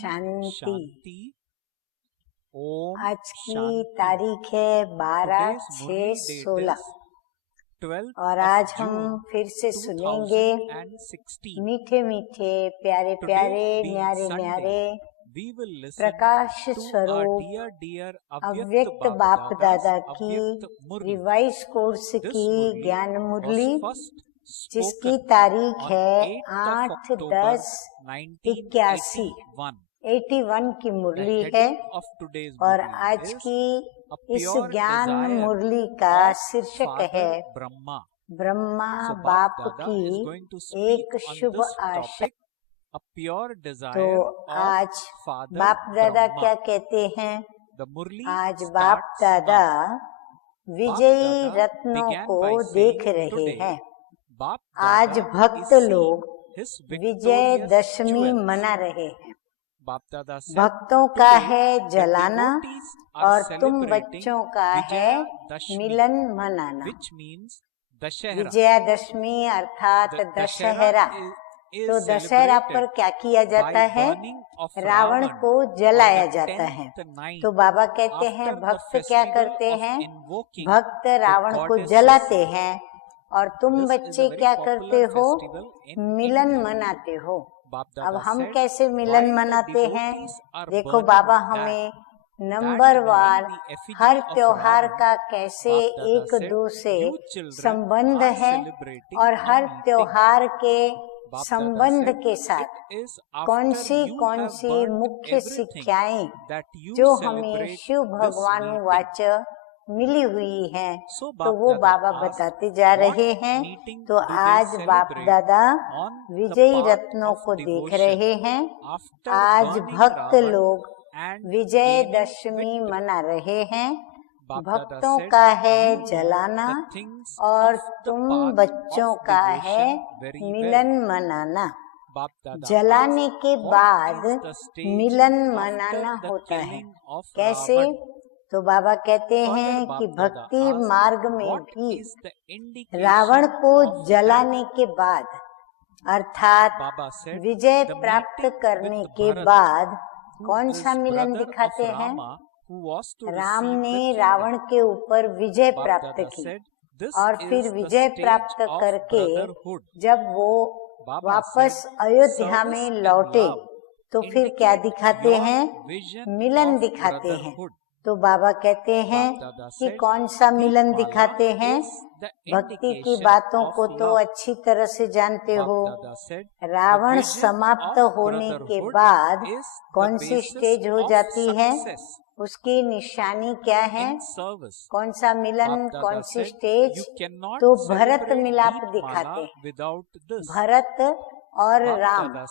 शांति। ओम आज की तारीख है 12/6/16 और आज हम फिर से सुनेंगे मीठे मीठे प्यारे प्यारे न्यारे न्यारे प्रकाश स्वरूप अव्यक्त बाप दादा की रिवाइज कोर्स की ज्ञान मुरली, जिसकी तारीख है 8/10/81 की मुरली है। और आज की इस ज्ञान मुरली का शीर्षक है ब्रह्मा बाप की एक शुभ आशा। तो आज बाप दादा क्या कहते हैं? आज बाप दादा विजयी रत्नों को देख रहे हैं। आज भक्त लोग विजयदशमी मना रहे हैं। भक्तों का है जलाना और तुम बच्चों का है मिलन मनाना। विजयादशमी अर्थात दशहरा। तो दशहरा पर क्या किया जाता है? रावण को जलाया जाता है। तो बाबा कहते हैं भक्त क्या करते हैं? भक्त रावण को जलाते हैं और तुम बच्चे क्या करते हो? मिलन मनाते हो। अब हम कैसे मिलन मनाते हैं? देखो बाबा हमें नंबरवार हर त्योहार का कैसे एक दो से संबंध है और हर त्योहार के संबंध के साथ कौन सी मुख्य शिक्षाएं जो हमें शिव भगवान वाच मिली हुई है, तो वो बाबा बताते जा रहे हैं। तो आज बाप दादा विजयी रत्नों को देख रहे हैं। आज भक्त लोग विजयदशमी मना रहे हैं। भक्तों का है जलाना और तुम बच्चों का है मिलन मनाना। जलाने के बाद मिलन मनाना होता है। कैसे? तो बाबा कहते हैं कि भक्ति मार्ग में भी रावण को जलाने के बाद अर्थात विजय प्राप्त करने के बाद कौन सा मिलन दिखाते हैं? राम ने रावण के ऊपर विजय प्राप्त की और फिर विजय प्राप्त करके जब वो वापस अयोध्या में लौटे तो फिर क्या दिखाते हैं? मिलन दिखाते हैं। तो बाबा कहते हैं कि कौन सा मिलन दिखाते हैं? भक्ति की बातों को तो अच्छी तरह से जानते हो। रावण समाप्त होने के बाद कौन सी स्टेज हो जाती है? उसकी निशानी क्या है? कौन सा मिलन, कौन सी स्टेज? तो भरत मिलाप दिखाते हैं। भरत और राम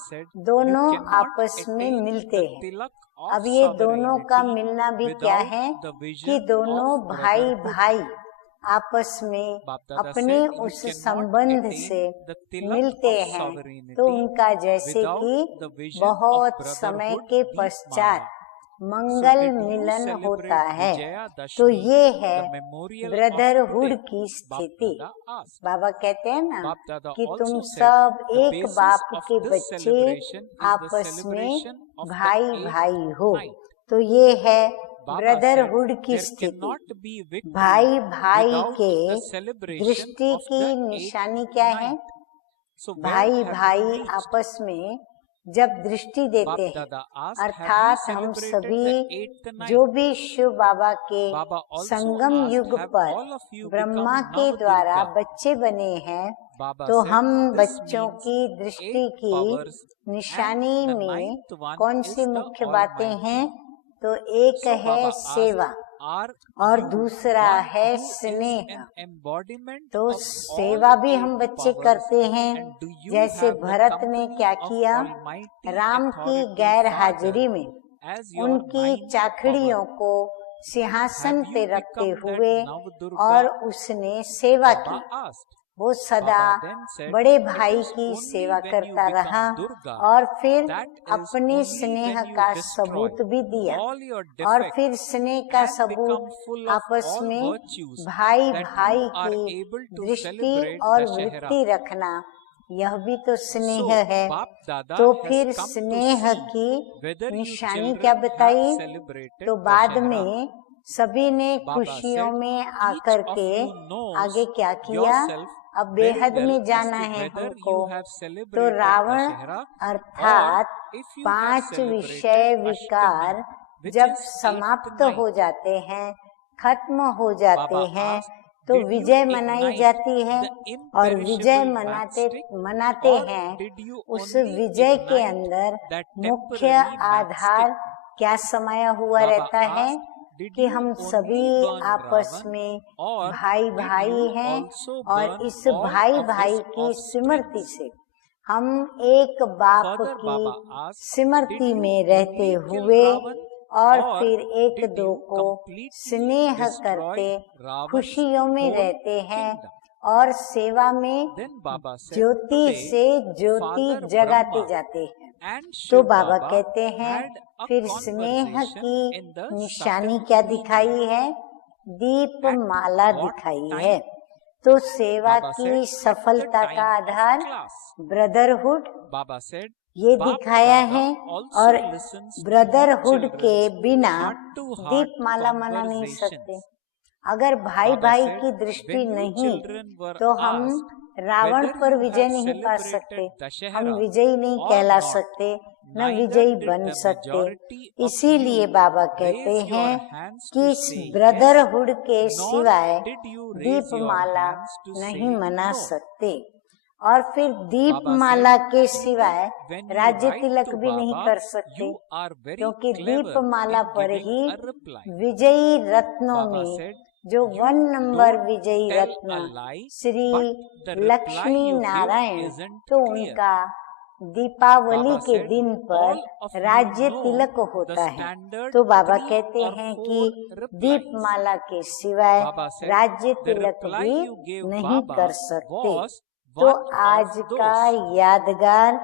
दोनों आपस में मिलते हैं। अब ये दोनों का मिलना भी क्या है कि दोनों भाई भाई आपस में अपने उस संबंध से मिलते हैं। तो उनका जैसे कि बहुत समय के पश्चात मंगल मिलन होता है। तो ये है ब्रदरहुड की स्थिति। बाबा कहते हैं ना कि तुम सब एक बाप के बच्चे आपस में भाई भाई हो। तो ये है ब्रदरहुड की स्थिति। भाई भाई के दृष्टि की निशानी क्या है? भाई भाई आपस में जब दृष्टि देते हैं, अर्थात हम सभी जो भी शिव बाबा के संगम युग पर ब्रह्मा के द्वारा बच्चे बने हैं, तो हम बच्चों की दृष्टि की निशानी में कौन सी मुख्य बातें हैं? तो एक है सेवा और दूसरा है स्नेह। तो सेवा भी हम बच्चे करते हैं। जैसे भरत ने क्या किया? राम की गैर हाजिरी में उनकी चाखड़ियों को सिंहासन पे रखते हुए और उसने सेवा की। वो सदा बड़े भाई की सेवा करता रहा और फिर अपने स्नेह का सबूत भी दिया। और फिर स्नेह का सबूत आपस में भाई भाई की दृष्टि और वृत्ति रखना यह भी तो स्नेह So, है। Bap Dada तो has फिर come to स्नेह see की whether you निशानी children क्या have बताई? celebrated तो बाद Dashehra. में सभी ने Baba खुशियों said, में each आकर of के you knows आगे क्या किया? yourself अब very बेहद well में as जाना to है whether हमको। you have तो celebrated रावण Dashehra अर्थात or if you have 5 विषय celebrated विकार Ashtami, which जब is समाप्त 8th हो night. जाते हैं, खत्म हो जाते Baba हैं, asked, तो did you विजय मनाई ignite जाती है। the और विजय imperishable मनाते matchstick or हैं। did you उस only विजय के ignite अंदर that मुख्य temporary आधार matchstick? क्या समाया हुआ Baba रहता है asked, did कि you हम only सभी burn आपस Ravan में or भाई did भाई you हैं, also और burn इस all भाई of भाई his की स्मृति offsprings? से हम एक बाप Further, Baba की asked, did स्मृति you में रहते only kill हुए Ravan और or फिर एक did दो you को completely स्नेह destroy करते Ravan's खुशियों में whole रहते हैं kingdom? और सेवा में Then Baba said, ज्योति today से ज्योति Father जगाते Brahma जाते हैं। and तो Shiv बाबा Baba कहते हैं had a फिर स्नेह conversation की in the निशानी Sakal क्या meeting. दिखाई है? दीप At माला what दिखाई time? है। तो सेवा Baba की said, at the सफलता time का of Aadhaar class. Brotherhood Baba said, ये Bap दिखाया Dada है। also और listens to you ब्रदरहुड के children's बिना heart-to-heart दीप माला मना नहीं सकते। conversations. अगर भाई Baba भाई said, की दृष्टि when you नहीं children were तो हम asked रावण whether पर you विजय have नहीं पा celebrated सकते, हम Dashehara विजयी नहीं or कहला not, सकते, न neither विजयी did बन the सकते। majority of इसीलिए you बाबा कहते raise your हैं hands कि to इस say yes, ब्रदरहुड के nor सिवाय did you raise Deep your Mala hands to नहीं say मना no. सकते। और फिर दीप Baba माला said, के even सिवाय when you राज्य write तिलक to भी नहीं Baba, कर सकते, you are very क्योंकि दीप clever माला in पर giving ही a reply. विजयी रत्नों Baba में said, जो you 1 नंबर don't विजयी tell a Ratna lie, Shri but the reply Lakshmi you give Narayan, isn't तो clear. उनका दीपावली Baba के said, दिन all पर of you राज्य know तिलक the होता है। standard तो बाबा 3 कहते or हैं 4 कि replies. दीपमाला के सिवाय Baba said, राज्य the तिलक reply भी you gave नहीं Baba कर सकते। was तो one आज of का those. यादगार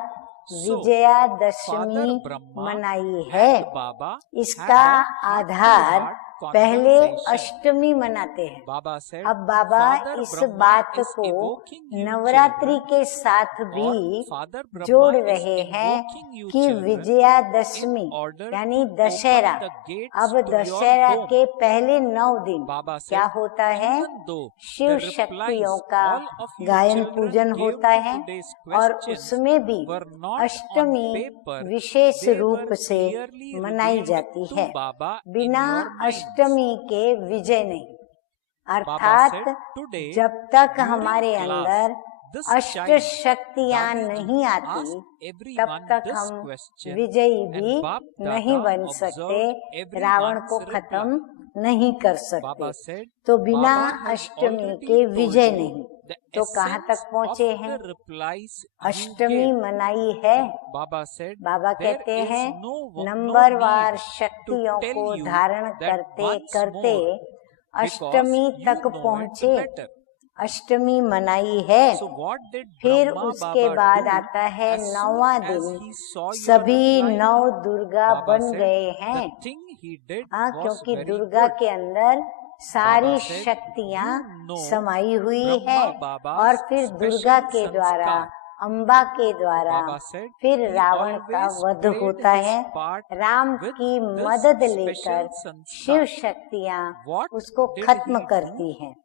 So, विजयादशमी Father Brahma मनाई है। and Baba इसका had a आधार heart-to-heart पहले conversation. अष्टमी मनाते हैं। Baba said, अब बाबा Father इस Brahma बात is को evoking you नवरात्रि children, के साथ और भी Father Brahma जोड़ is रहे हैं invoking you कि children विजयादशमी in order यानी to Dussehra, open the gates अब to your दशहरा home. के पहले 9 दिन Baba क्या said, होता है? even though Shiv the replies शक्तियों का all of you गायन children पूजन gave होता to है today's और questions उसमें भी were not on Ashtami paper, wishes they रूप were से clearly मनाई revealed जाती to है। Baba in बिना your minds. अष्टमी के विजय नहीं। Baba अर्थात said, today जब तक during हमारे class, अंदर this अष्ट child, शक्तियां Dadi नहीं ji, आती, asked तब everyone तक this हम question विजयी and भी Bap नहीं Dada बन सकते, observed रावण को everyone's खत्म reply. नहीं कर सकते। Baba said, तो बिना Baba has अष्टमी already के told विजय you नहीं। the तो कहाँ essence तक पहुँचे of हैं? the replies you Ashtami gave. मनाई है। Baba said, बाबा there कहते is हैं no नंबरवार need to शक्तियों tell को you धारण that करते once करते more, because अष्टमी you तक know it पहुँचे। better. अष्टमी मनाई है। So what did फिर Brahma उसके Baba बाद do आता है as 9वां soon as दिन, he saw your सभी reply? 9 दुर्गा Baba बन said, गए the हैं। thing he did हाँ, was क्योंकि very दुर्गा good. के अंदर सारी Baba said, शक्तियाँ you know समाई हुई Brahma है। Baba's और फिर दुर्गा special के द्वारा, sanskar. अम्बा के द्वारा Baba said, फिर he रावण का always वध played होता his है। part राम with की this मदद special लेकर sanskar. शिव शक्तियाँ What उसको did खत्म he do? करती हैं।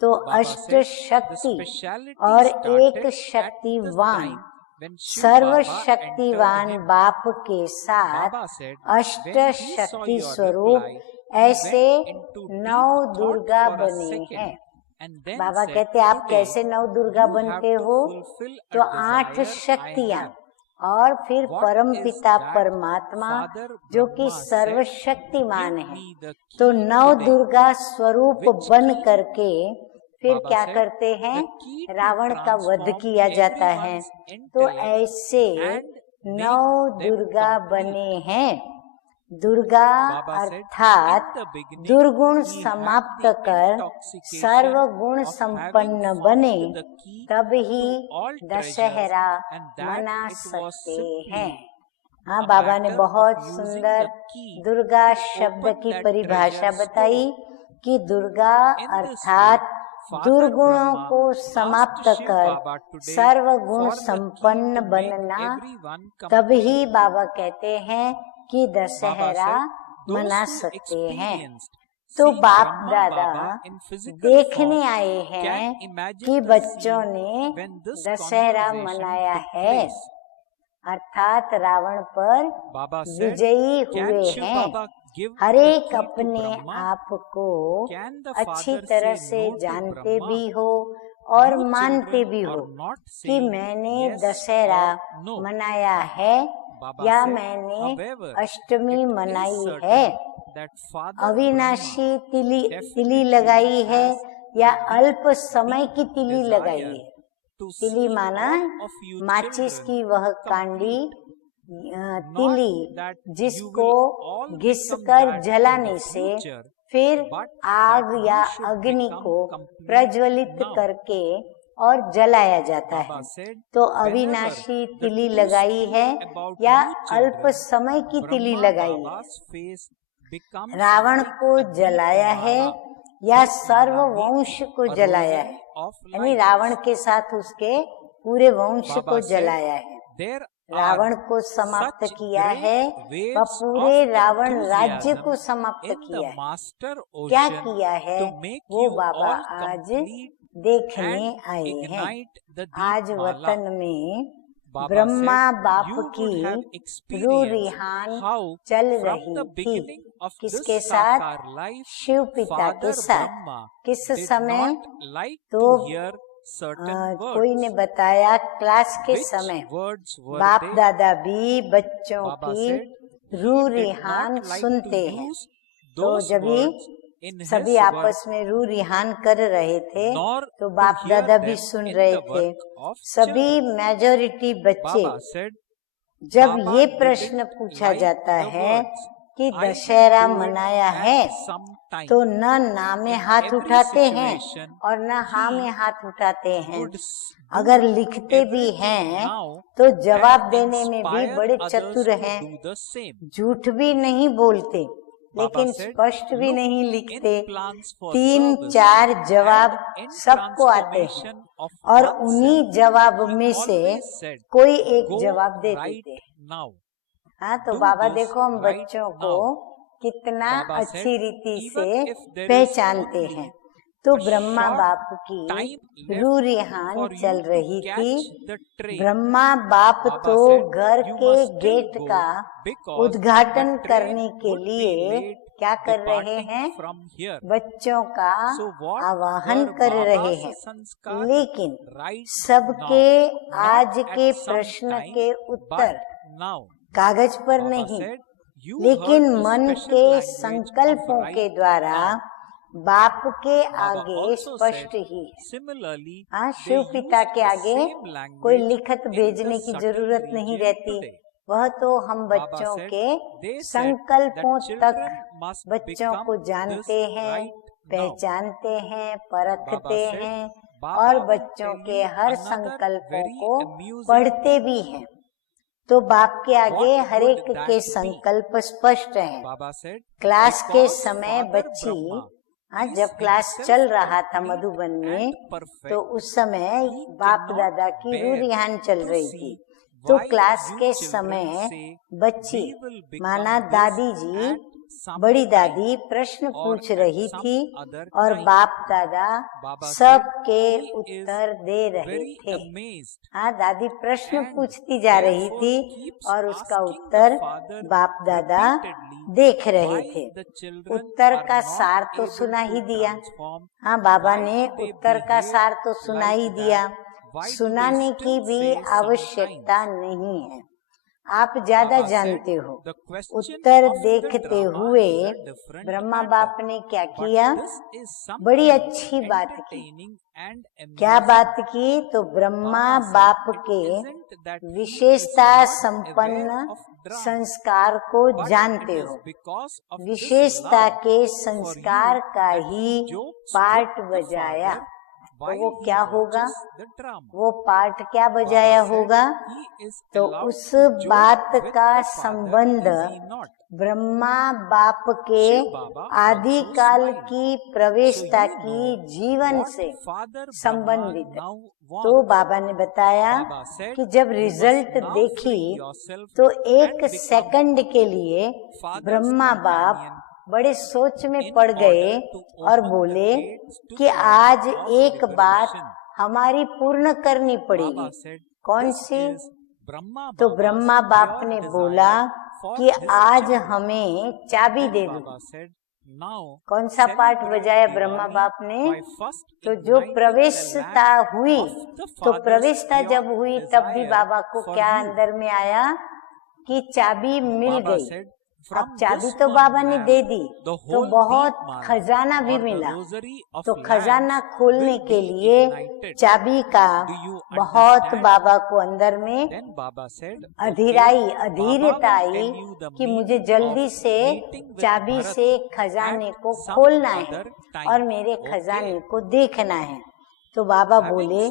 तो Baba अष्ट said, the शक्ति speciality और started एक at the शक्तिवान time when Shiv serve Baba entered शक्तिवान him. बाप के साथ Baba said, अष्ट when he saw शक्ति your स्वरूप reply, he ऐसे went into 9 deep Durga thought for a बने second हैं। and then बाबा said, कहते आप today कैसे 9 दुर्गा you have बनते to हो? fulfill तो a 8 desire I शक्तियाँ have. और फिर What परम is पिता that? परमात्मा Father जो कि Brahma said, सर्वशक्तिमान give है। me the तो key 9 today. दुर्गा स्वरूप Which बन key? करके फिर Baba क्या said, करते हैं? the key to रावण का वध transform किया जाता है। everyone's तो intellect ऐसे and 9 make them Durga complete. बने हैं। दुर्गा Baba said, अर्थात in the beginning, दुर्गुण he had समाप्त the कर intoxication सर्वगुण of संपन्न having बने, found the key तब ही to all Dussehra treasures, and that मना it was सकते simply हैं। हाँ, a बाबा ने matter बहुत of using सुंदर the key दुर्गा to शब्द open की that परिभाषा treasure बताई store. कि दुर्गा In this way, अर्थात दुर्गुणों को समाप्त कर सर्वगुण संपन्न बनना, तभी बाबा कहते हैं कि दशहरा मना सकते हैं। तो बाप दादा देखने आए हैं कि बच्चों ने दशहरा मनाया है, अर्थात रावण पर विजयी हुए हैं। हर एक अपने आप को अच्छी तरह से जानते भी हो और मानते भी हो कि मैंने दशहरा मनाया है या मैंने अष्टमी मनाई है, अविनाशी तिली लगाई है या अल्प समय की तिली लगाई है। तिली माना माचिस की वह कांडी तिली जिसको घिसकर जलाने से फिर आग या अग्नि को प्रज्वलित करके और जलाया जाता है। तो अविनाशी तिली लगाई है या अल्प समय की तिली लगाई है, रावण को जलाया है या सर्व वंश को जलाया है, यानी रावण के साथ उसके पूरे वंश को जलाया है। रावण को समाप्त किया है व पूरे रावण राज्य को समाप्त किया है। क्या किया है वो बाबा आज देखने आए हैं। आज वतन में ब्रह्मा बाप की रूह रिहान चल रही थी। किसके साथ? शिव पिता के साथ। किस समय? तो कोई ने बताया क्लास के समय बाप दादा भी बच्चों की रूह रिहान सुनते हैं। तो जब सभी आपस में रूह रिहान कर रहे थे तो बाप दादा भी सुन रहे थे। सभी मेजॉरिटी बच्चे, जब ये प्रश्न पूछा जाता है कि दशहरा मनाया है, तो न ना में हाथ उठाते हैं और न हाँ में हाथ उठाते हैं। अगर लिखते भी हैं तो जवाब देने में भी बड़े चतुर हैं। झूठ भी नहीं बोलते लेकिन स्पष्ट भी नहीं लिखते। 3-4 जवाब सबको आते हैं और उन्हीं जवाब में से कोई एक जवाब दे देते हैं। हाँ, तो बाबा देखो हम बच्चों को कितना अच्छी रीति से पहचानते हैं। तो ब्रह्मा बाप की रूह रिहान चल रही थी। ब्रह्मा बाप तो घर के गेट का उद्घाटन करने के लिए क्या कर रहे हैं? बच्चों का आवाहन कर रहे हैं। लेकिन सबके आज के प्रश्न के उत्तर कागज पर नहीं, लेकिन मन के संकल्पों के द्वारा बाप के आगे स्पष्ट ही है। हाँ, शिव पिता के आगे कोई लिखत भेजने की जरूरत नहीं रहती। वह तो हम बच्चों के संकल्पों तक बच्चों को जानते हैं, पहचानते हैं, परखते हैं और बच्चों के हर संकल्पों को पढ़ते भी हैं। तो बाप के आगे हर एक के संकल्प स्पष्ट हैं। क्लास के समय बच्ची, जब क्लास चल रहा था मधुबन में, तो उस समय बाप दादा की रूह रिहान चल रही थी। तो क्लास के समय बच्ची माना दादी जी, बड़ी दादी प्रश्न पूछ रही थी और बाप दादा सबके उत्तर दे रहे थे। हाँ, दादी प्रश्न पूछती जा रही थी और उसका उत्तर बाप दादा देख रहे थे। उत्तर का सार तो सुना ही दिया। हाँ, बाबा ने उत्तर का सार तो सुना ही दिया। सुनाने की भी आवश्यकता नहीं है, आप ज्यादा जानते हो। उत्तर देखते हुए ब्रह्मा बाप ने क्या किया? बड़ी अच्छी बात की। क्या बात की? तो ब्रह्मा बाप के विशेषता संपन्न संस्कार को जानते हो। विशेषता के संस्कार का ही पाठ बजाया तो वो क्या होगा? वो पाठ क्या बजाया होगा? तो उस बात का संबंध ब्रह्मा बाप के आदिकाल की प्रवेशता की जीवन से संबंधित है। तो बाबा ने बताया कि जब रिजल्ट देखी तो 1 सेकंड के लिए ब्रह्मा बाप बड़े सोच में पड़ गए और बोले कि आज एक बात हमारी पूर्ण करनी पड़ेगी। कौन सी? तो ब्रह्मा बाप ने बोला कि आज हमें चाबी दे दो। कौन सा पाठ बजाया ब्रह्मा बाप ने? तो जो प्रवेशता हुई, तो प्रवेशता जब हुई तब भी बाबा को क्या अंदर में आया कि चाबी मिल गई। अब चाबी तो बाबा ने दे दी तो बहुत खजाना भी मिला। तो खजाना खोलने के लिए चाबी का बहुत बाबा को अंदर में अधीरता आई कि मुझे जल्दी से चाबी से खजाने को खोलना है और मेरे खजाने को देखना है। तो बाबा बोले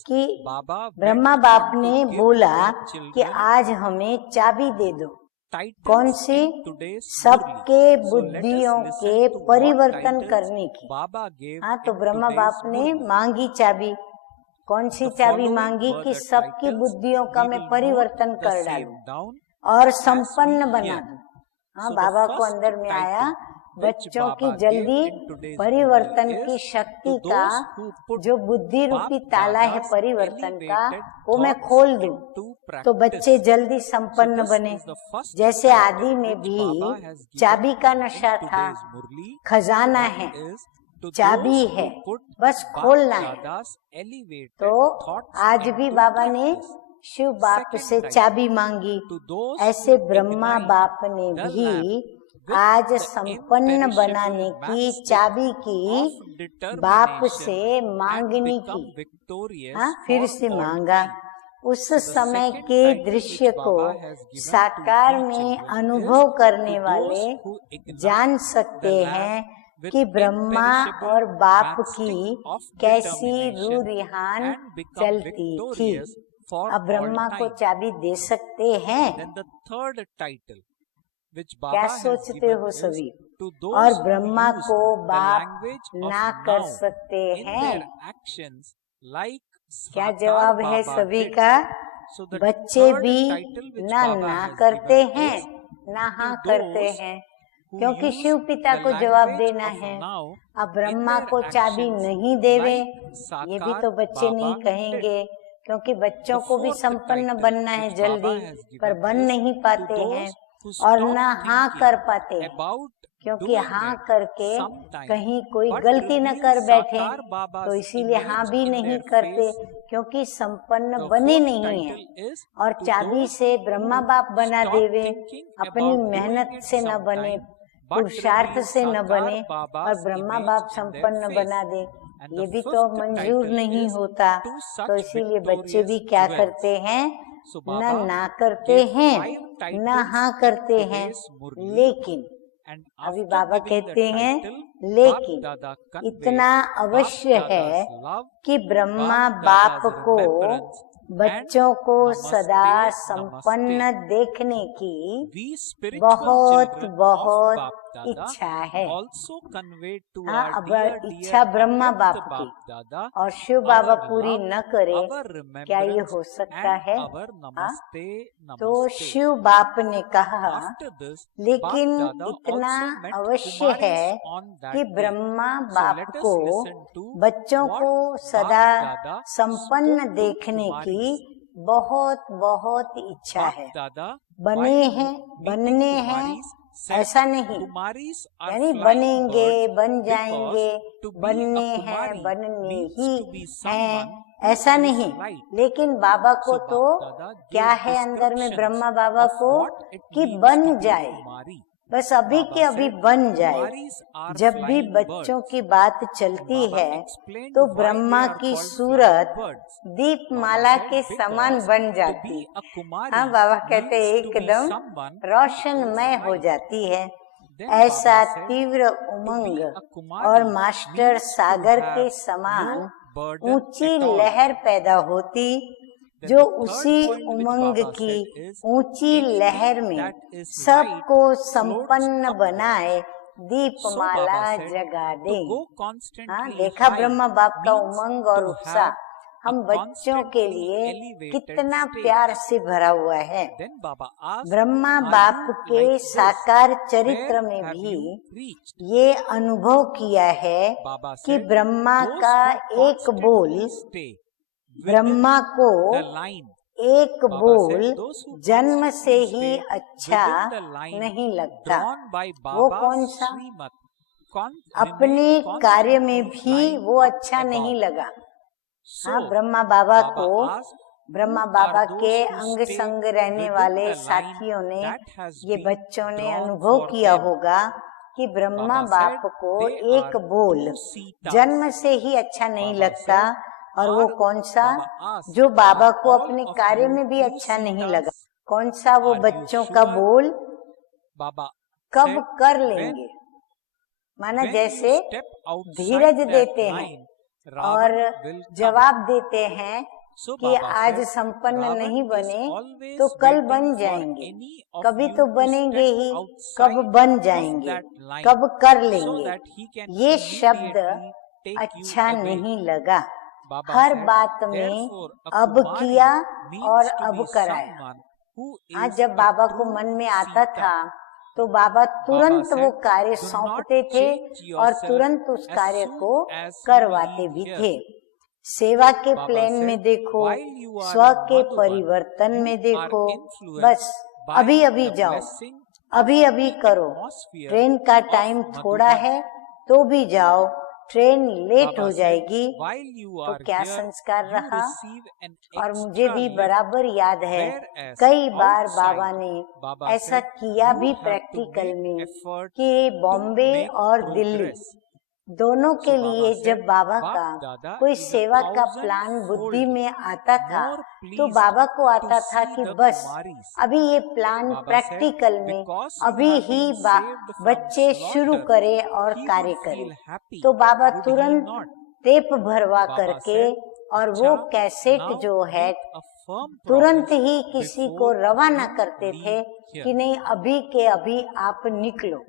कि ब्रह्मा बाप ने बोला कि आज हमें चाबी दे दो। कौन सी? सबके बुद्धियों के परिवर्तन करने की। हाँ, तो ब्रह्मा बाप ने मांगी चाबी। कौन सी चाबी मांगी? कि सबकी बुद्धियों का मैं परिवर्तन कर डालूं और संपन्न बना दूं। हाँ, बाबा को अंदर में आया बच्चों की जल्दी परिवर्तन की शक्ति का जो बुद्धि रूपी ताला है परिवर्तन का, वो मैं खोल दूं तो बच्चे जल्दी संपन्न बने। जैसे आदि में भी चाबी का नशा था, खजाना है, चाबी है, बस खोलना है। तो आज भी बाबा ने शिव बाप से चाबी मांगी। ऐसे ब्रह्मा बाप ने भी आज संपन्न बनाने की चाबी की बाप से मांगने की। हाँ, फिर से मांगा। उस समय के दृश्य को साकार में अनुभव करने वाले जान सकते हैं कि ब्रह्मा और बाप की कैसी रूह-रिहान चलती थी। अब ब्रह्मा को चाबी दे सकते हैं? क्या सोचते हो सभी? और ब्रह्मा को बाप ना कर सकते हैं? क्या जवाब है सभी का? बच्चे भी ना करते हैं, ना हाँ करते हैं, क्योंकि शिव पिता को जवाब देना है। अब ब्रह्मा को चाबी नहीं देवे, ये भी तो बच्चे नहीं कहेंगे, क्योंकि बच्चों को भी संपन्न बनना है जल्दी, पर बन नहीं पाते हैं और ना हाँ कर पाते, क्योंकि हाँ करके कहीं कोई गलती न कर बैठे, तो इसीलिए हाँ भी नहीं करते, क्योंकि संपन्न बने नहीं है। और चाबी से ब्रह्मा बाप बना देवे, अपनी मेहनत से न बने, पुरुषार्थ से न बने और ब्रह्मा बाप संपन्न बना दे, ये भी तो मंजूर नहीं होता। तो इसीलिए बच्चे भी क्या करते हैं? ना करते हैं, ना हाँ करते हैं। लेकिन अभी बाबा कहते हैं, लेकिन इतना अवश्य है कि ब्रह्मा बाप को बच्चों को सदा संपन्न देखने की बहुत बहुत इच्छा है। हाँ, अब इच्छा ब्रह्मा बाप की और शिव बाबा पूरी न करे, क्या ये हो सकता है? तो शिव बाप ने कहा, लेकिन इतना अवश्य है कि ब्रह्मा बाप को बच्चों को सदा संपन्न देखने की बहुत बहुत इच्छा है। बनने हैं ऐसा नहीं, यानी बनेंगे, बन जाएंगे, बनने हैं, बनने ही हैं, ऐसा नहीं। लेकिन बाबा को तो क्या है अंदर में ब्रह्मा बाबा को कि बन जाए, बस अभी के अभी बन जाए। जब भी बच्चों की बात चलती है तो ब्रह्मा की सूरत दीपमाला के समान बन जाती। हाँ, बाबा कहते एकदम रोशनमय हो जाती है। ऐसा तीव्र उमंग और मास्टर सागर के समान ऊंची लहर पैदा होती then जो the third उसी point which उमंग Baba की said is, ऊंची anything लहर में that is सबको light संपन्न floats बनाए upwards. दीपमाला So Baba said, जगा to दे। go हाँ, constantly देखा high ब्रह्मा बाप का means उमंग और to उत्साह have हम a बच्चों के constantly लिए elevated कितना state. प्यार से भरा हुआ है। Then Baba asked, Brahma are बाप you के like this? साकार चरित्र Where में have भी you reached? ये अनुभव किया है Baba कि said, ब्रह्मा those का who एक बोल constantly stay within ब्रह्मा को the line. एक Baba बोल said, those who जन्म से constantly ही stay अच्छा within the line नहीं लगता। drawn by वो कौन Baba's सा? Srimad, अपने remain कार्य में constantly भी lying वो up अच्छा नहीं above. लगा। So हाँ, ब्रह्मा बाबा Baba को asked, Brahma who Baba are के those who अंग stay संग रहने within वाले the line साथियों ने, that has ये been बच्चों ने drawn अनुभव for किया them? होगा कि ब्रह्मा Baba बाप said, को they एक are बोल two Sitas. जन्म से ही अच्छा नहीं Baba लगता। said, और वो are- कौन सा? Baba asked, जो बाबा are को all अपने of कार्य you में भी two अच्छा नहीं Sitas? लगा। कौन सा? वो Are you बच्चों का sure? बोल Baba कब said, कर when लेंगे, माना when जैसे you step outside Dheeraj that देते हैं line, और Ravan will come. जवाब देते हैं So कि Baba आज said, संपन्न Ravan नहीं is बने always तो कल waiting बन for जाएंगे। any of कभी you तो to बनेंगे step ही, outside कब बन of जाएंगे, that line, कब कर so लेंगे। that he can ये शब्द immediately take अच्छा you away. नहीं लगा। Baba हर said, बात में therefore, a अब Kumari किया means और to अब be कराया। someone who हाँ, is जब a बाबा को true मन में आता Sita. था तो बाबा तुरंत Baba वो said, कार्य do not सौंपते थे change और yourself तुरंत उस as कार्य soon को as you करवाते leave भी here. थे। सेवा के Baba प्लेन में said, देखो, while you are स्व in के Madhuban, परिवर्तन you में are देखो, influenced बस by अभी अभी the जाओ, blessing अभी of अभी the करो। atmosphere ट्रेन का of टाइम थोड़ा Madhuban. है तो भी जाओ, ट्रेन लेट Baba हो said, जाएगी। while you तो are क्या here, संस्कार you रहा। receive an और मुझे extra भी lift, बराबर याद है whereas कई बार बाबा outside, ने Baba ऐसा said, किया you भी have to प्रैक्टिकल make में effort कि to बॉम्बे make और दिल्ली progress. दोनों के So लिए Baba जब said, बाबा Bap का Dada कोई is सेवा का 1,000 प्लान बुद्धि fold में आता था more तो pleased बाबा को to आता था see कि the बस Kumaris. अभी ये प्लान Baba said, प्रैक्टिकल में because you अभी have he been saved from बच्चे शुरू slaughter, करे और he कार्य would करे। feel happy, तो बाबा would he तुरंत not? टेप भरवा Baba करके said, और वो अच्छा, कैसेट now जो है make a firm तुरंत promise ही किसी को before रवाना you करते leave थे here. कि नहीं अभी के अभी आप निकलो।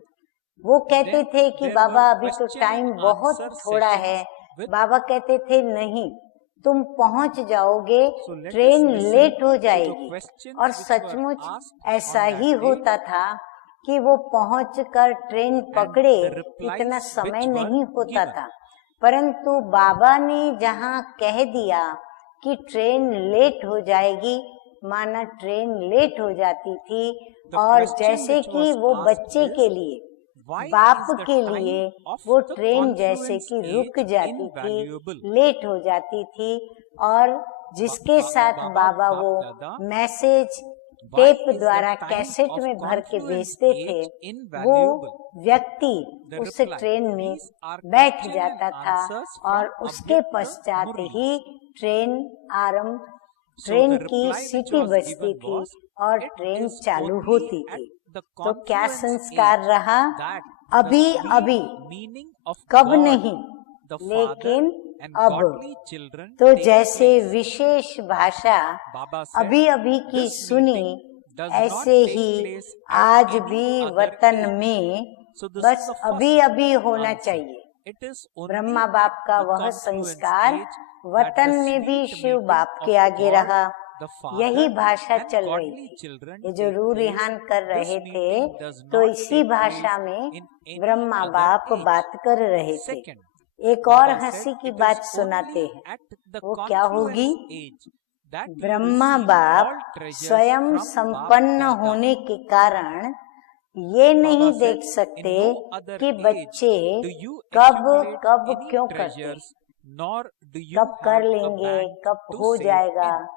वो कहते Then थे कि there बाबा were अभी तो question टाइम and बहुत answer थोड़ा है। sessions with बाबा कहते थे नहीं, तुम पहुंच जाओगे, So let us train listen late हो to the जाएगी। questions और which were सचमुच asked ऐसा on that ही day होता था कि वो पहुंचकर ट्रेन and पकड़े, the replies इतना which समय were नहीं होता given. था। परंतु बाबा ने जहाँ कह दिया कि ट्रेन लेट हो जाएगी, माना ट्रेन लेट हो जाती थी। The और question जैसे which कि was वो asked बच्चे is, के लिए, why बाप is the के time लिए of वो the ट्रेन जैसे confluence कि रुक age जाती थी, invaluable? लेट हो जाती थी। और जिसके साथ बाबा वो Dada, message why tape is the द्वारा time कैसेट of में भर के confluence भेजते थे, age वो invaluable? व्यक्ति The उस reply, ट्रेन में these are बैठ question जाता and था answers और from उसके Avyakta पश्चात Murlis. ही ट्रेन आरंभ, So ट्रेन the की reply which सीटी was बजती given थी was, और it ट्रेन is चालू only होती at थी। the तो क्या confluence संस्कार age रहा, that अभी the अभी, true meaning of कब God, नहीं, the लेकिन Father and अब। godly children तो take जैसे place. विशेष भाषा Baba said, अभी अभी की this सुनी, meeting does not ऐसे take ही place at आज any भी other वतन age. में So this बस is the अभी first अभी होना answer. चाहिए। It is only Brahma at बाप का the वह confluence संस्कार age that वतन the में भी sweet शिव meeting बाप के of आगे God, रहा। the यही Father भाषा and चल रही godly थी। children ये जो take रू place. रिहान कर This रहे थे meeting does तो not इसी take भाषा place में in any ब्रह्मा other बाप age. बात कर रहे थे। Second, एक और Baba हंसी said की it बात is सुनाते only हैं। at the वो क्या होगी? confluence age that you Brahma receive बाप all treasures स्वयं from संपन्न Bap Dada. होने के कारण ये नहीं Baba देख said, सकते in no other कि age बच्चे do you कब accumulate कब any क्यों करते, treasures, nor do you कब कर have a लेंगे, bank कब to हो save जाएगा, in.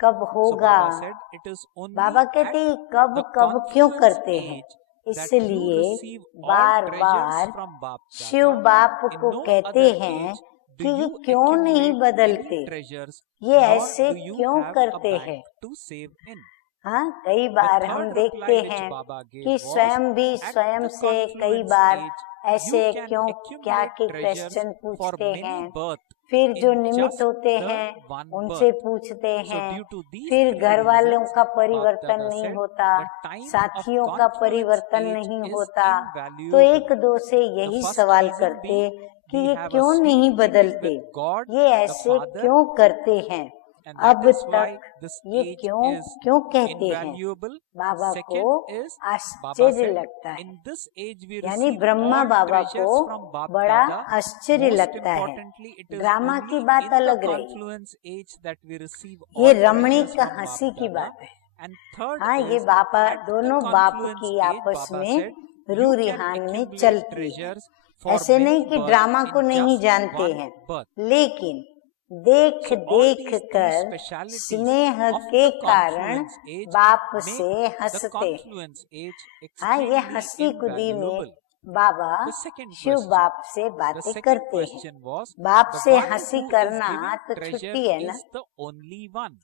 कब So होगा। Baba said, it is only Baba at कहते हैं कब the कब क्यों confluence करते हैं, age that you इसलिए receive all bar treasures bar from Bap Shiv Dada. बाप In को no कहते other हैं age do कि you क्यों नहीं accumulate बदलते, any treasures, ये nor ऐसे do you क्यों have a करते bank हैं। to save in. हाँ, कई The बार हम third देखते reply which हैं Baba gave कि was, स्वयं भी at स्वयं the से कई confluence बार age ऐसे can क्यों क्या accumulate के treasures क्वेश्चन for पूछते many हैं, birth फिर जो in निमित्त just होते the हैं one उनसे birth. पूछते So हैं, due to these फिर three घर वालों reasons, का Bap परिवर्तन Dada नहीं said होता, the time of साथियों का confluence परिवर्तन age नहीं is होता। तो invaluable. एक दो से यही first सवाल reason करते being कि we ये have a क्यों sweet नहीं meeting बदलते, with God ये the ऐसे Father, क्यों करते हैं, and that अब is why तक this ये age क्यों is क्यों कहते हैं। invaluable. बाबा को Second is Baba आश्चर्य said लगता है, in this age we यानी receive ब्रह्मा all बाबा treasures को from Bap बड़ा Dada. आश्चर्य Most लगता है। importantly, it is drama only की बात in the अलग रही, confluence age that we receive ये all रमणीक treasures from हंसी Bap की Dada. बात है। And third हाँ, ये is बापा at the दोनों बाप confluence की age, आपस Baba में said, रू you can रिहान में accumulate चलती है। treasures for ऐसे many नहीं कि births ड्रामा को in नहीं just जानते one हैं, birth. लेकिन देख So all देख these three कर specialities स्नेह of के the कारण confluence age बाप make से the हंसते हैं। confluence age हाँ, ये extremely हंसी खुदी में invaluable. Baba The second Shiv question. बाप से The बातें second करते हैं। question was, बाप the से one हंसी who is करना giving तो treasure छुट्टी है ना, is the only one.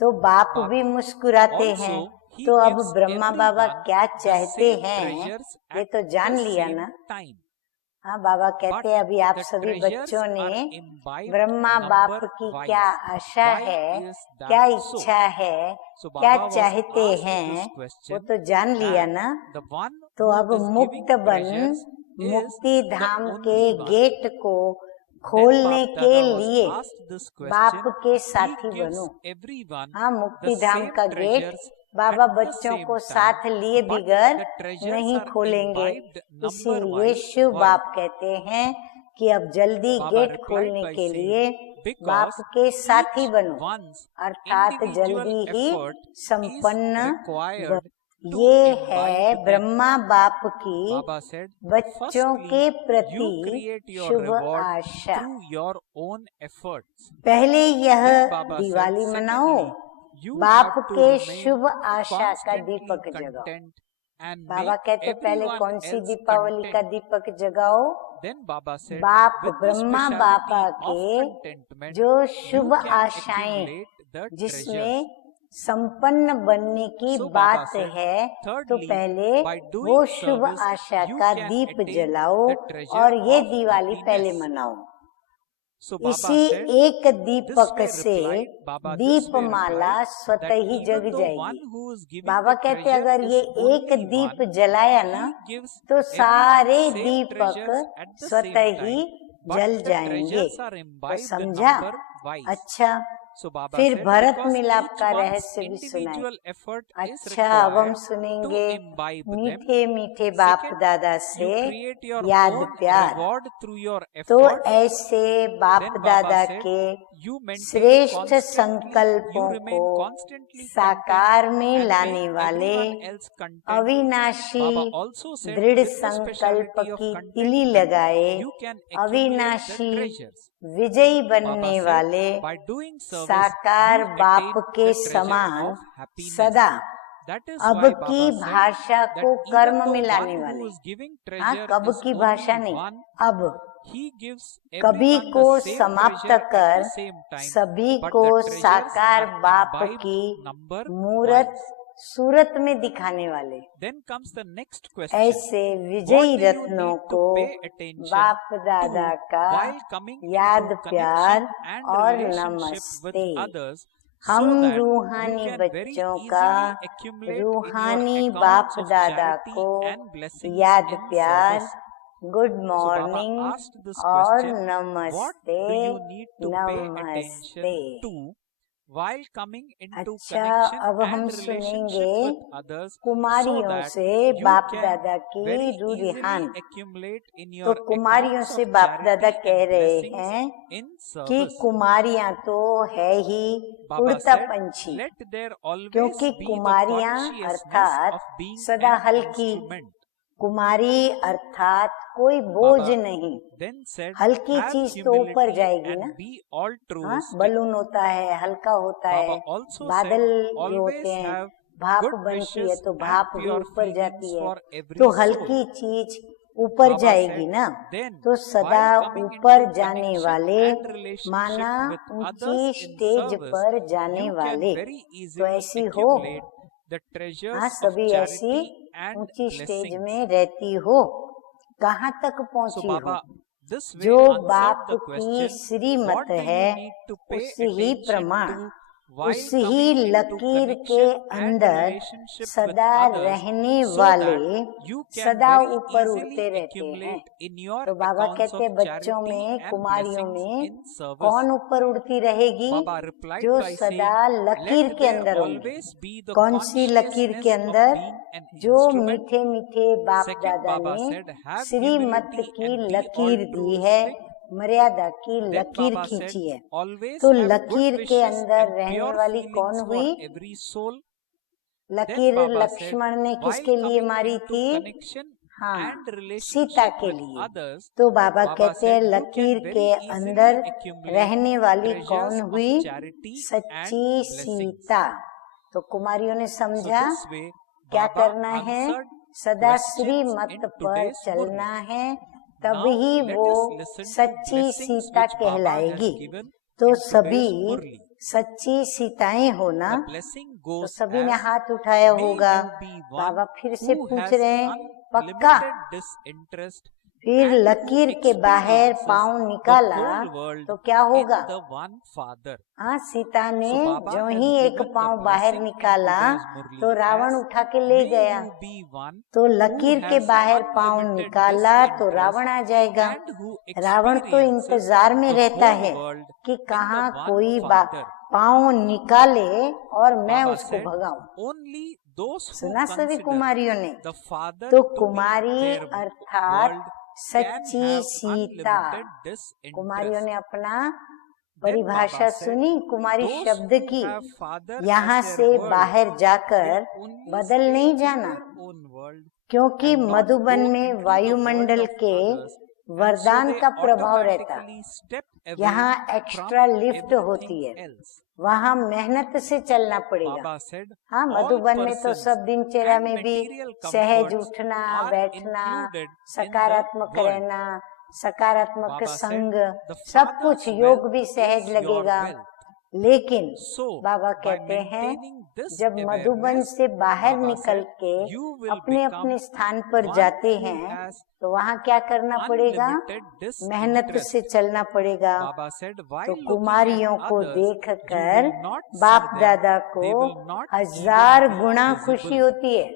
तो बाप Bap भी मुस्कुराते हैं। Also, he तो अब gives ब्रह्मा बाबा everyone क्या the चाहते same हैं treasures ये at तो जान the लिया same ना। time. हाँ, बाबा But कहते हैं अभी आप the सभी treasures बच्चों are ने imbibed ब्रह्मा बाप number की wise. क्या आशा Why है, is क्या that so? इच्छा है, So क्या Baba was चाहते asked हैं, this वो question तो जान लिया that ना। the one तो who अब is giving मुक्त बन treasures is मुक्ति the धाम के only one. गेट को Then खोलने Bap के Dada was लिए asked this बाप question. के He साथी gives बनो। everyone हाँ, the मुक्ति धाम same का गेट treasures बाबा at the बच्चों same को time, साथ लिए but बिगर the treasures नहीं are खोलेंगे। imbibed number इसीलिए wise. शिव Why? बाप कहते हैं कि अब जल्दी Baba गेट replied खोलने by के saying, लिए because बाप के साथी each बनो, one's अर्थात individual जल्दी ही effort is संपन्न required बनो। to ये imbibe है them. ब्रह्मा बाप की Baba said, बच्चों firstly, के you प्रति create your Shubh reward Asha. through your own efforts. पहले यह Then Baba said, दिवाली मनाओ, secondly, you बाप have to के remain शुभ आशा का constantly दीपक जगाओ। content and बाबा make कहते पहले everyone कौन सी else दीपावली का content. दीपक जगाओ, Then Baba said, बाप with the ब्रह्मा speciality बापा of के contentment, जो you शुभ can आशाएं accumulate the जिसमें treasures. संपन्न बनने की So Baba बात said, है, तो thirdly, पहले by वो doing Shubh service, Asha you का can दीप attain जलाओ the treasure और ये of दिवाली पहले happiness. मनाओ। So Baba इसी said, एक this दीपक way से replied, Baba this way Deepmala replied, स्वतः that he jug even though one जाएगी। who is giving Baba the कहते treasure अगर ये is एक only दीप one, जलाया ना he gives तो everyone सारे the same Deepak treasures at the स्वतः same ही time, but जल the जाएंगे। treasures are तो imbibed समझा? number wise. अच्छा, So Baba फिर said, भरत because मिलाप each का one's रहस्य भी सुनाए। individual effort is अच्छा, अब हम required to सुनेंगे imbibe them. मीठे मीठे बाप Second, दादा you से create your याद own प्यार। reward through your तो efforts. ऐसे बाप Then Baba दादा said, के you maintain श्रेष्ठ constantly, you संकल्पों remain को constantly साकार content में and लाने make वाले everyone else content. अविनाशी Baba also said, दृढ़ with the संकल्प speciality of की तिली contentment, लगाए, you can accumulate the अविनाशी treasures. विजयी Baba बनने said, वाले by doing service, साकार you बाप attain के the treasure समान of happiness. सदा That is अब why की Baba said भाषा that को even कर्म though में one लाने who वाले। is giving हाँ, treasure कब is की भाषा only नहीं, one, अब he gives कभी everyone को the same समाप्त treasure at कर the same time, सभी but को the treasures साकार are बाप imbibed की number मूरत wise. सूरत में दिखाने वाले। Then comes the next question. ऐसे What विजयी do you रत्नों need को to pay attention बाप दादा to का while coming याद into प्यार connection and और relationship with नमस्ते। others, हम so that you रूहानी can very बच्चों का easily accumulate in your रूहानी accounts बाप of दादा charity को and blessings याद in प्यार, service. Good So Baba morning asked this और question, what नमस्ते do you need to pay नमस्ते। attention to while coming into अच्छा, connection अब हम and relationship सुनेंगे with others, so कुमारियों that से you बाप can दादा very की रूरिहान। easily accumulate in तो your कुमारियों accounts से of बाप दादा charity कह and रहे blessings हैं in कि service. कुमारियां तो है ही Baba उड़ता said, पंछी, let there always क्योंकि be the कुमारियां consciousness अर्थात of being सदा an हल्की, instrument. कुमारी अर्थात कोई बोझ Baba नहीं, then said, हल्की have चीज तो ऊपर humility जाएगी ना। and be हाँ, altruistic. बलून होता है, हल्का होता है, Baba also बादल said, जो always होते हैं, have भाप good बनती है wishes तो and भाप भी pure ऊपर feelings जाती है, for every तो soul. हल्की चीज ऊपर Baba जाएगी said, ना। then तो सदा while coming ऊपर into जाने connection वाले, and relationship माना with ऊंची others in स्टेज service, पर जाने you can वाले, very तो easily ऐसी हो। accumulate the treasures हाँ, of सभी ऐसी charity and ऊंची स्टेज blessings. में रहती हो। कहाँ तक So पहुंची हो। Baba this way जो answered बाप the की question, Shrimad what do you है need to pay उस ही attention प्रमाण to while उस ही coming into लकीर के connection and अंदर relationship with सदा others, रहने so वाले that you can सदा very ऊपर easily उड़ते रहते हैं। accumulate in your तो बाबा accounts कहते of हैं बच्चों charity में and कुमारियों blessings में in service. कौन ऊपर उड़ती रहेगी? Baba replied जो by सदा saying, लकीर let के there अंदर होंगी। always be the कौन सी लकीर के consciousness of अंदर? being an जो instrument. मीठे मीठे बाप Second, दादा Baba ने said, have श्रीमत humility की and be लकीर दी है, altruistic. मर्यादा की Then लकीर Baba said, खींची है। always तो have लकीर good के wishes अंदर and रहने pure वाली कौन feelings for हुई? every soul. Then लकीर Baba said, लक्ष्मण ने while किसके लिए coming मारी into थी? connection हाँ, and सीता relationship के with लिए। others, तो बाबा Baba कहते हैं said, you लकीर can के very अंदर easily accumulate रहने वाली treasures कौन of हुई? charity and सच्ची blessings. सीता। तो कुमारियों ने So समझा this way, क्या Baba करना है? answered सदा questions श्रीमत in पर today's चलना Murli. है, Now तभी let वो us listen to सच्ची blessings Sita which Baba has कहलाएगी। given तो in सभी today's Murli. सच्ची सीताएं होना। The blessing तो goes सभी ने as, हाथ उठाया may होगा। you be one बाबा फिर से who पूछ has रहे हैं, पक्का? unlimited disinterest फिर and who लकीर के बाहर experiences पांव the निकाला whole world तो क्या in होगा? the one Father. हाँ, सीता ने So Baba जो has ही एक given the पांव बाहर blessing in निकाला today's Murli तो रावण as, उठा के ले may गया। you be one तो who लकीर के has बाहर पांव unlimited निकाला तो disinterest रावण आ जाएगा। and who रावण तो experiences इंतजार में the रहता whole है world कि in the कहाँ one कोई Father. पांव निकाले और मैं Baba उसको said, भगाऊं। only those who सुना सभी consider कुमारियों ने? the Father तो to be कुमारी their अर्थात world can सच्ची have सीता। unlimited कुमारियों disinterest. ने अपना Then परिभाषा Baba said, सुनी कुमारी those शब्द who की। have Father यहाँ as their से world बाहर जाकर will only बदल stay नहीं in जाना, their own world क्योंकि and not मधुबन go में into the वायुमंडल world of के others, and so वरदान they का प्रभाव रहता। automatically step away यहाँ from एक्स्ट्रा लिफ्ट होती everything है, else. वहाँ मेहनत से चलना पड़ेगा। Baba said, हाँ, all मधुबन में तो persons सब दिनचर्या and में भी material सहज comforts उठना are बैठना, included in the सकारात्मक world. रहना, सकारात्मक Baba said, संग, the सब कुछ Father's योग wealth भी सहज is your लगेगा। wealth. लेकिन So, बाबा by कहते हैं maintaining this जब मधुबन awareness, से बाहर Baba निकल said, के you will अपने become अपने स्थान पर one जाते who हैं has तो वहाँ क्या करना पड़ेगा? unlimited मेहनत disinterest. से चलना पड़ेगा। Baba said, while तो looking कुमारियों at को others, देखकर you will not see बाप them, दादा they को will not हजार even be गुना visible. खुशी होती है,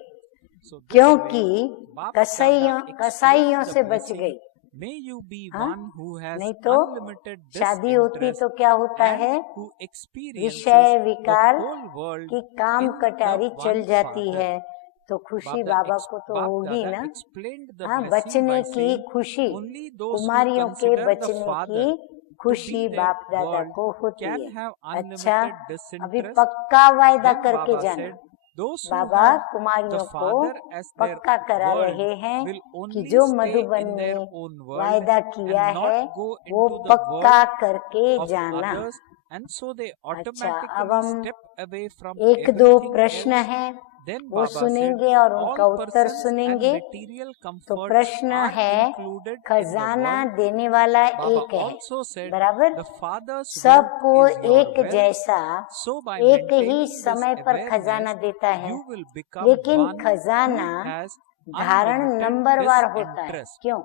So this क्योंकि way, Bap कसाईयों Dada कसाईयों explained से the बच blessing, गई। may you be हाँ? one who has नहीं तो unlimited शादी होती disinterest तो क्या होता and है? who experiences विषय the विकार whole world की काम in कटारी the चल one जाती Father. है, तो खुशी Bap बाबा को तो Bap होगी Dada ना। explained the हाँ, blessing बचने by की saying, खुशी, only those who कुमारियों के consider the बचने Father की to खुशी be their बाप दादा world को होती can है। have अच्छा, unlimited अभी disinterest. पक्का वायदा Then करके Baba जाना। said, those who Baba have the कुमारियों को Father as their पक्का करा world रहे हैं will कि only जो stay मधुबन in their में own world वायदा and किया है not go वो into the पक्का world करके of जाना। others, and so they अच्छा, अब automatically हम step away from एक दो everything प्रश्न else. हैं Then वो Baba said, सुनेंगे और उनका all उत्तर persons and सुनेंगे। material तो comforts प्रश्न are है, included in the खजाना world. देने वाला Baba एक है, also said, बराबर? the Father's सबको wealth is your एक wealth. जैसा So by एक ही maintaining this समय पर खजाना awareness, देता है, you will become लेकिन one खजाना who has धारण unlimited नंबरवार होता है। disinterest. क्यों?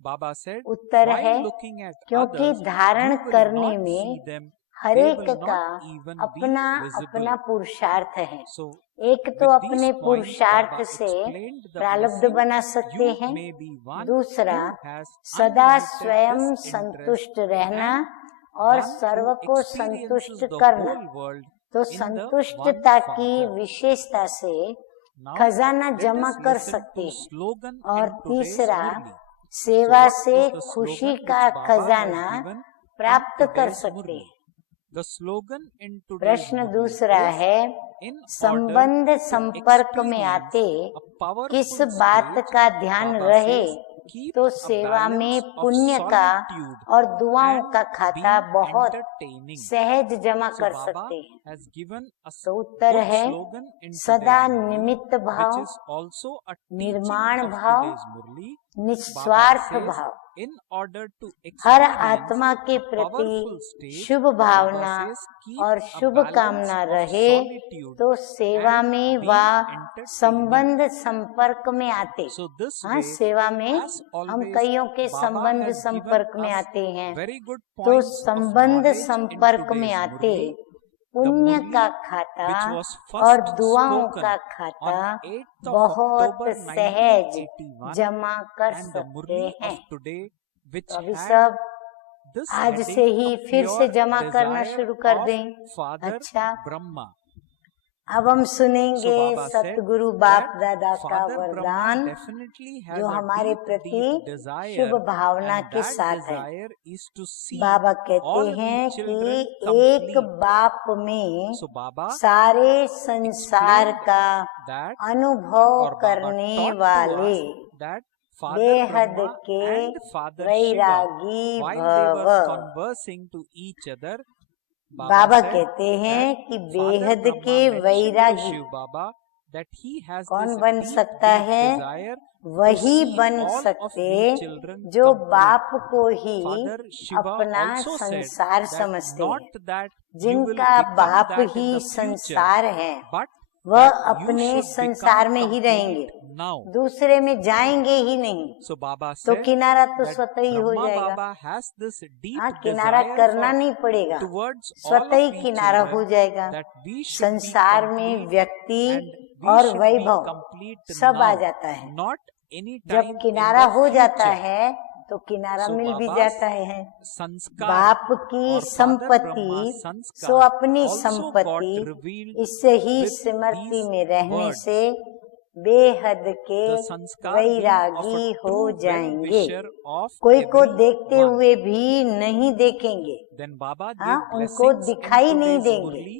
Baba said, उत्तर है while looking at क्योंकि others, धारण you will करने not में see them, हर they एक will का not even be अपना visible. अपना पुरुषार्थ है। So, एक तो with अपने these points, पुरुषार्थ Baba से explained the प्रारब्ध blessing. बना सकते You हैं, may be one दूसरा who has सदा unlimited स्वयं disinterest संतुष्ट रहना and और one सर्व who को experiences संतुष्ट the करना। whole world तो in the संतुष्टता one की Father. विशेषता से Now, खजाना let जमा us कर listen सकते to हैं। slogan और in today's तीसरा Murli. सेवा So what से is the खुशी slogan का which Baba has खजाना given in प्राप्त कर today's सकते Murli? हैं। The slogan in today's प्रश्न Murli दूसरा is, है, in order संबंध to संपर्क में experience आते a powerful किस बात stage, का ध्यान Baba रहे says, keep तो a सेवा में balance of पुण्य का solitude और दुआओं and का खाता being बहुत entertaining. सहज जमा So कर Baba सकते हैं। has given a तो उत्तर good है slogan in सदा today's Murli, निमित्त which भाव, is also a teaching निर्माण of भाव, today's Murli. Baba निस्वार्थ says, भाव, in order to her experience आत्मा के a प्रति powerful state, शुभ Baba भावना says, keep और a शुभ balance कामना of रहे solitude तो सेवा and में be व entertaining. संबंध संपर्क में आते। So this हाँ, way, सेवा में as हम always, कईयों के Baba संबंध has given संपर्क में us आते हैं, very good तो points of संबंध knowledge in संपर्क में today's आते Murli. The पुण्य Murli, का खाता which was और first दुआओं spoken का on खाता 8th of बहुत October सहज 1981, जमा कर and the सकते Murli हैं। of today, which तो अभी had सब this आज heading, से ही a फिर से pure जमा करना desire शुरू कर of दें। Father अच्छा, Brahma. अब हम So सुनेंगे Baba said सतगुरु बाप that दादा का Father Brahma वरदान definitely has जो a हमारे deep प्रति desire, शुभ भावना and के that साथ है। desire is to see बाबा कहते all हैं the कि children एक complete. बाप में So Baba सारे संसार explained का that, अनुभव or Baba करने taught to वाले us that Father बेहद Brahma के and Father Shiva, Vairagi while they भव। were conversing to each other, Baba Baba said कहते हैं that कि Father बेहद Brahma के mentioned to Vairagi Shiv Baba that he has कौन this बन deep, सकता deep है? desire to वही see बन all of सकते we children जो complete. बाप को ही Father Shiva अपना also said संसार that समझते not हैं। that you will जिनका become बाप that in he the future, संसार है but वह that you अपने should संसार become में ही रहेंगे, complete now. दूसरे में जाएंगे ही नहीं। So Baba तो said किनारा तो that स्वतः ही हो Brahma जाएगा। Baba has this deep हाँ, किनारा desire करना for नहीं पड़ेगा, towards all स्वतः ही of we किनारा हो children जाएगा। that we should be संसार में complete व्यक्ति and we और should be वैभव complete सब आ now, जाता है। not any जब time in किनारा the हो जाता future. है तो किनारा So मिल भी Baba's जाता है। संस्कार बाप की और Father संपत्ति Brahma's सो संस्कार अपनी also got संपत्ति revealed इससे ही with स्मृति these में रहने words. से बेहद के The संस्कार being of वैरागी a हो true जाएंगे, well-wisher of कोई को देखते everyone. हुए भी नहीं देखेंगे, Then Baba हाँ, gave उनको blessings in दिखाई नहीं today's देंगे। Murli.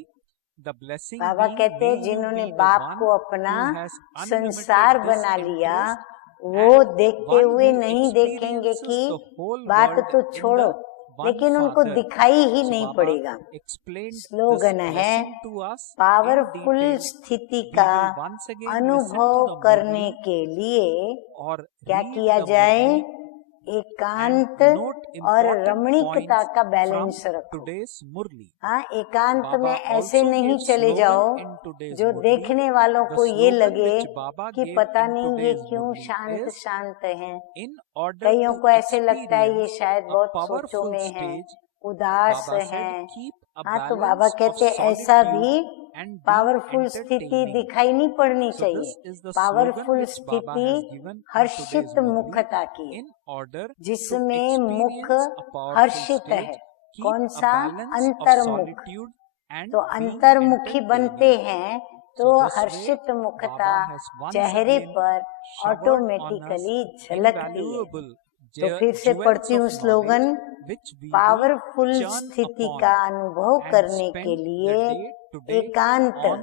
The blessing Baba being, कहते हैं may you जिन्होंने be the बाप one को अपना who has unlimited संसार बना लिया, disinterest वो and देखते one हुए who नहीं देखेंगे experiences कि the whole बात world तो in छोड़ो, the one लेकिन उनको Father. दिखाई ही So नहीं Baba पड़ेगा। explained this स्लोगन है blessing to us in powerful detail. स्थिति We का will once again listen to अनुभव the करने Murli के लिए और क्या read किया the जाए? Murli एकांत and note और important रमणीकता points का from बैलेंस रखो। today's Murli. हाँ, एकांत Baba में ऐसे also नहीं gave चले slogan जाओ in today's जो Murli. देखने वालों The को ये slogan लगे which Baba कि gave पता in नहीं ये today's क्यों Murli शांत is, शांत हैं। in order कईयों to को ऐसे लगता है ये experience शायद a बहुत सोचों powerful में है, stage, उदास Baba said, हैं। keep a हाँ, तो बाबा balance of कहते ऐसा भी solitude and be पावरफुल स्थिति entertaining. दिखाई नहीं पड़नी So चाहिए। this is the slogan powerful which Baba has स्थिति given in Harshit today's Murli मुखता की है, in order to जिसमें मुख experience a powerful Harshit stage. है। Keep कौन a सा? balance of अंतर्मुख। solitude and तो being अंतर्मुखी बनते entertaining. हैं तो So this way, हर्षित मुखता Baba has once चेहरे again पर showered on us ऑटोमेटिकली झलकती है। invaluable तो फिर से jewels पढ़ती हूँ of slogan, knowledge which we will powerful churn स्थिति upon का अनुभव and करने के spend the लिए day today एकांत on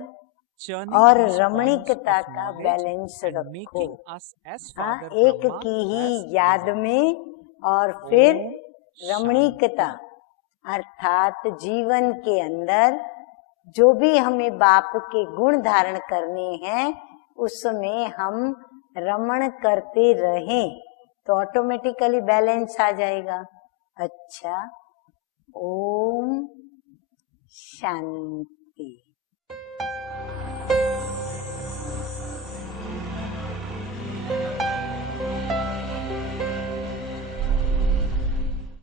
churning और these points रमणीकता of का knowledge बैलेंस and रखो। making us as हाँ, Father एक Brahma की ही has याद designed. में और फिर Om रमणीकता Shanti. अर्थात जीवन के अंदर जो भी हमें बाप के गुण धारण करने हैं उसमें हम रमण करते रहें तो ऑटोमेटिकली बैलेंस आ जाएगा। अच्छा, ओम शांति।